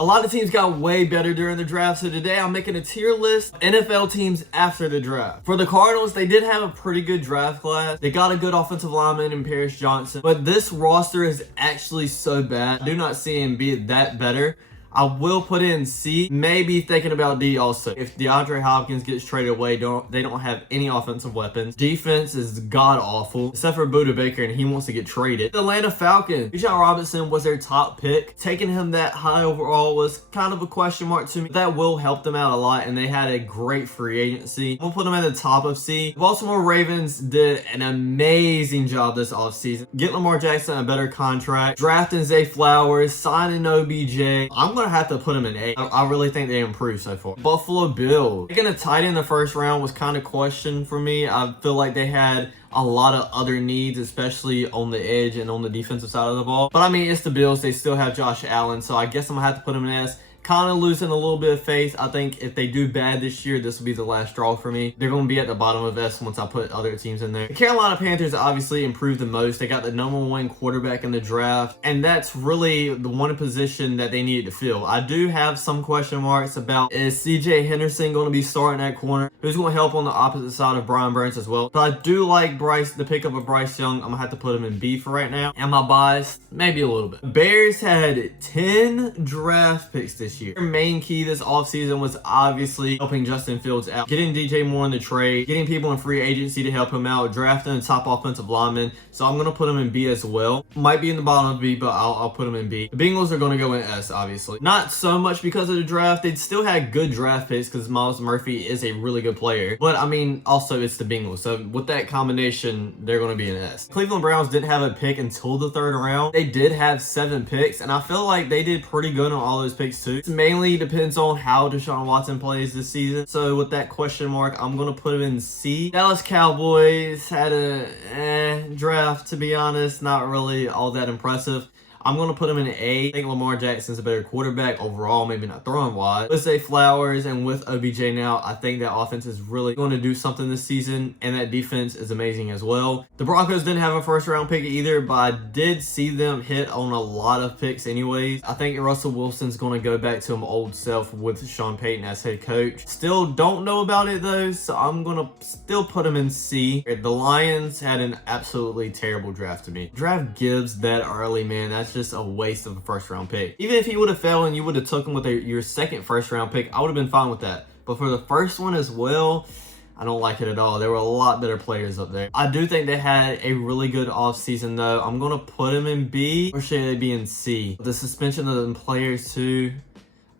A lot of teams got way better during the draft, so today I'm making a tier list of NFL teams after the draft. For the Cardinals, they did have a pretty good draft class. They got a good offensive lineman in Paris Johnson, but this roster is actually so bad. I do not see him be that better. I will put in C, maybe thinking about D also. If DeAndre Hopkins gets traded away, they don't have any offensive weapons. Defense is god-awful, except for Budda Baker, and he wants to get traded. The Atlanta Falcons, Bijan Robinson was their top pick. Taking him that high overall was kind of a question mark to me. That will help them out a lot, and they had a great free agency. We'll put them at the top of C. The Baltimore Ravens did an amazing job this offseason. Getting Lamar Jackson a better contract, drafting Zay Flowers, signing OBJ. I'm gonna have to put them in A. I really think they improved so far. Buffalo Bills, taking a tight end in the first round was kind of questioned for me. I feel like they had a lot of other needs, especially on the edge and on the defensive side of the ball. But I mean, it's the Bills. They still have Josh Allen, so I guess I'm gonna have to put them in S. Kind of losing a little bit of faith. I think if they do bad this year, this will be the last straw for me. They're going to be at the bottom of S once I put other teams in there. The Carolina Panthers obviously improved the most. They got the #1 quarterback in the draft, and that's really the one position that they needed to fill. I do have some question marks about, is CJ Henderson going to be starting at corner? Who's going to help on the opposite side of Brian Burns as well? But I do like the pickup of Bryce Young. I'm going to have to put him in B for right now. Am I biased? Maybe a little bit. Bears had 10 draft picks this year. Their main key this offseason was obviously helping Justin Fields out, getting DJ Moore in the trade, getting people in free agency to help him out, drafting a top offensive lineman. So I'm going to put him in B as well. Might be in the bottom of B, but I'll put him in B. The Bengals are going to go in S, obviously. Not so much because of the draft. They still had good draft picks because Myles Murphy is a really good player. But I mean, also it's the Bengals. So with that combination, they're going to be in S. Cleveland Browns didn't have a pick until the 3rd round. They did have 7 picks, and I feel like they did pretty good on all those picks too. It mainly depends on how Deshaun Watson plays this season. So with that question mark, I'm going to put him in C. Dallas Cowboys had a draft, to be honest. Not really all that impressive. I'm going to put him in A. I think Lamar Jackson's a better quarterback overall, maybe not throwing wise. With Zay Flowers and with OBJ now, I think that offense is really going to do something this season, and that defense is amazing as well. The Broncos didn't have a first round pick either, but I did see them hit on a lot of picks anyways. I think Russell Wilson's going to go back to his old self with Sean Payton as head coach. Still don't know about it though, so I'm going to still put him in C. The Lions had an absolutely terrible draft to me. Draft Gibbs that early, man, that's just a waste of a first round pick. Even if he would have failed and you would have took him with your second first round pick, I would have been fine with that. But for the first one as well, I don't like it at all. There were a lot better players up there. I do think they had a really good offseason though. I'm going to put him in B, or should they be in C? The suspension of the players too,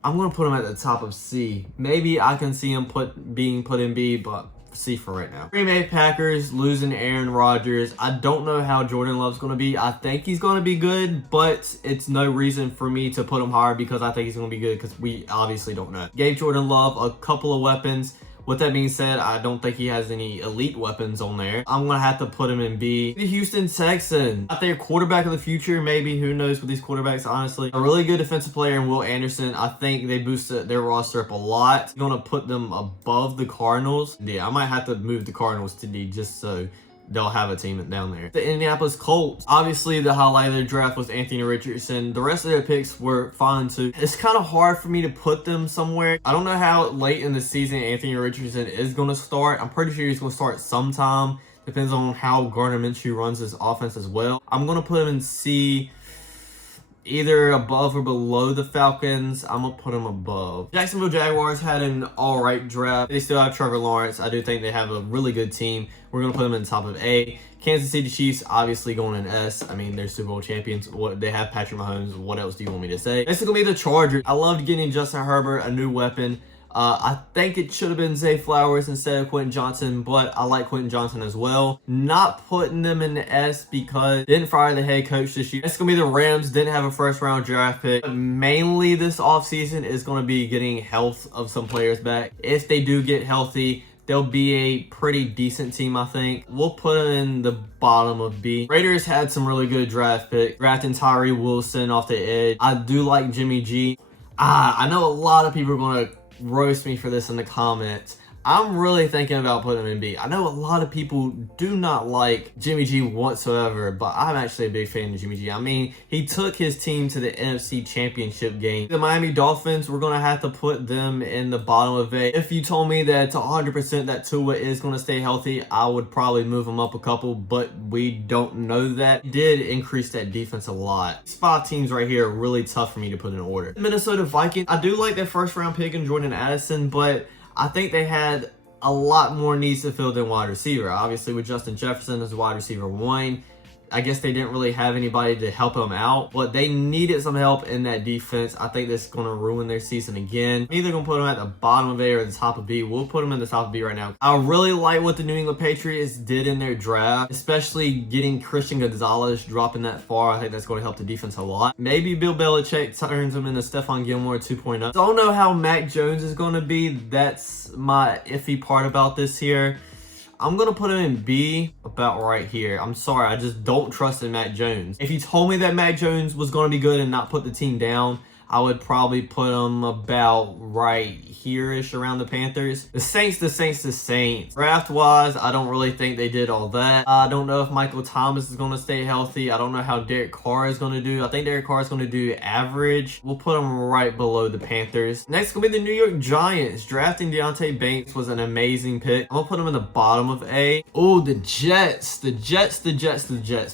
I'm going to put him at the top of C. Maybe I can see him being put in B, but C for right now. Green Bay Packers losing Aaron Rodgers. I don't know how Jordan Love's going to be. I think he's going to be good, but it's no reason for me to put him higher because I think he's going to be good because we obviously don't know. Gave Jordan Love a couple of weapons. With that being said, I don't think he has any elite weapons on there. I'm going to have to put him in B. The Houston Texans, I think quarterback of the future, maybe. Who knows with these quarterbacks, honestly. A really good defensive player in Will Anderson. I think they boosted their roster up a lot. I'm going to put them above the Cardinals. Yeah, I might have to move the Cardinals to D just so they'll have a team down there. The Indianapolis Colts, obviously the highlight of their draft was Anthony Richardson. The rest of their picks were fine too. It's kind of hard for me to put them somewhere. I don't know how late in the season Anthony Richardson is going to start. I'm pretty sure he's going to start sometime. Depends on how Gardner Minshew runs his offense as well. I'm going to put him in C, either above or below the Falcons. I'm going to put them above. Jacksonville Jaguars had an alright draft. They still have Trevor Lawrence. I do think they have a really good team. We're going to put them in the top of A. Kansas City Chiefs obviously going in S. I mean, they're Super Bowl champions. They have Patrick Mahomes. What else do you want me to say? Next is going to be the Chargers. I loved getting Justin Herbert, a new weapon. I think it should have been Zay Flowers instead of Quentin Johnson, but I like Quentin Johnson as well. Not putting them in the S because didn't fire the head coach this year. It's going to be the Rams. Didn't have a first round draft pick. But mainly this offseason is going to be getting health of some players back. If they do get healthy, they'll be a pretty decent team, I think. We'll put them in the bottom of B. Raiders had some really good draft picks. Drafting Tyree Wilson off the edge. I do like Jimmy G. I know a lot of people are going to roast me for this in the comments. I'm really thinking about putting him in B. I know a lot of people do not like Jimmy G whatsoever, but I'm actually a big fan of Jimmy G. I mean, he took his team to the NFC Championship game. The Miami Dolphins, we're going to have to put them in the bottom of A. If you told me that it's 100% that Tua is going to stay healthy, I would probably move him up a couple, but we don't know that. He did increase that defense a lot. These 5 teams right here are really tough for me to put in order. Minnesota Vikings, I do like their first round pick in Jordan Addison, but I think they had a lot more needs to fill than wide receiver. Obviously, with Justin Jefferson as wide receiver 1, I guess they didn't really have anybody to help them out, but they needed some help in that defense. I think this is going to ruin their season again. I'm either going to put them at the bottom of A or the top of B. We'll put them in the top of B right now. I really like what the New England Patriots did in their draft, especially getting Christian Gonzalez, dropping that far. I think that's going to help the defense a lot. Maybe Bill Belichick turns him into Stephon Gilmore 2.0. Don't know how Mac Jones is going to be. That's my iffy part about this here. I'm going to put him in B about right here. I'm sorry, I just don't trust in Mac Jones. If you told me that Mac Jones was going to be good and not put the team down, I would probably put him about right here-ish around the Panthers. The Saints. Draft-wise, I don't really think they did all that. I don't know if Michael Thomas is going to stay healthy. I don't know how Derek Carr is going to do. I think Derek Carr is going to do average. We'll put him right below the Panthers. Next will be the New York Giants. Drafting Deontay Banks was an amazing pick. I'm going to put him in the bottom of A. Oh, the Jets.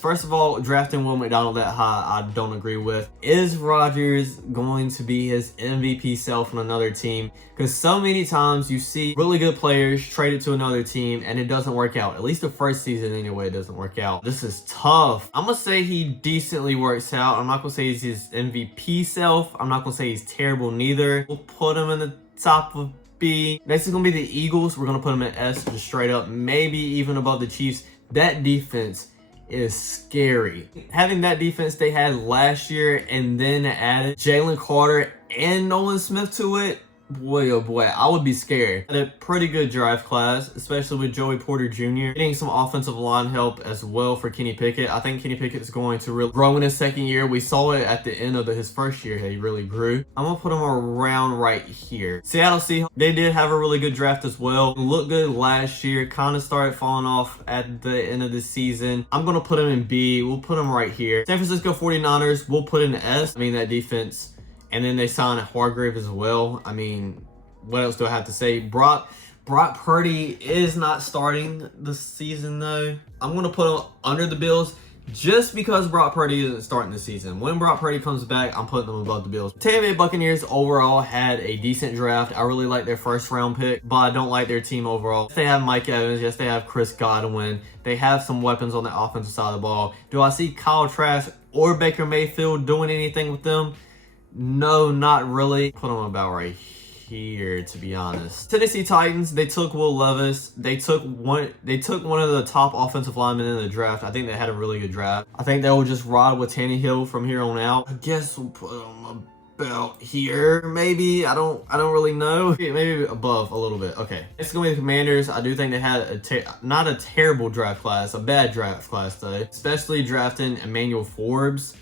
First of all, drafting Will McDonald that high, I don't agree with. Is Rodgers going to be his MVP self on another team? Because so many times you see really good players traded to another team and it doesn't work out. At least the first season anyway, it doesn't work out. This is tough. I'm going to say he decently works out. I'm not going to say he's his MVP self. I'm not going to say he's terrible neither. We'll put him in the top of B. Next is going to be the Eagles. We're going to put them in S, just straight up. Maybe even above the Chiefs. That defense is scary. Having that defense they had last year and then added Jalen Carter and Nolan Smith to it, boy oh boy, I would be scared. Had a pretty good draft class, especially with Joey Porter Jr. Getting some offensive line help as well for Kenny Pickett. I think Kenny Pickett is going to really grow in his second year. We saw it at the end of his first year. He really grew. I'm going to put him around right here. Seattle Seahawks, they did have a really good draft as well. Looked good last year. Kind of started falling off at the end of the season. I'm going to put him in B. We'll put him right here. San Francisco 49ers, we'll put in S. I mean, that defense. And then they signed Hargrave as well. I mean, what else do I have to say? Brock Purdy is not starting the season, though. I'm going to put him under the Bills just because Brock Purdy isn't starting the season. When Brock Purdy comes back, I'm putting them above the Bills. Tampa Bay Buccaneers overall had a decent draft. I really like their first round pick, but I don't like their team overall. Yes, they have Mike Evans. Yes, they have Chris Godwin. They have some weapons on the offensive side of the ball. Do I see Kyle Trask or Baker Mayfield doing anything with them? No, not really. Put them about right here, to be honest. Tennessee Titans, they took Will Levis. They took one of the top offensive linemen in the draft. I think they had a really good draft. I think they will just ride with Tannehill from here on out. I guess we'll put them about here, maybe. I don't really know. Maybe above a little bit. Okay. It's going to be the Commanders. I do think they had not a terrible draft class, a bad draft class though. Especially drafting Emmanuel Forbes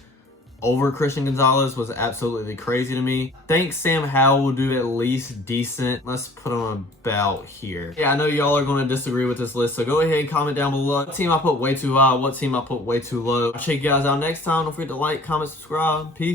over Christian Gonzalez was absolutely crazy to me. I think Sam Howell will do at least decent. Let's put him about here. Yeah, I know y'all are going to disagree with this list, so go ahead and comment down below. What team I put way too high, what team I put way too low. I'll check you guys out next time. Don't forget to like, comment, subscribe. Peace.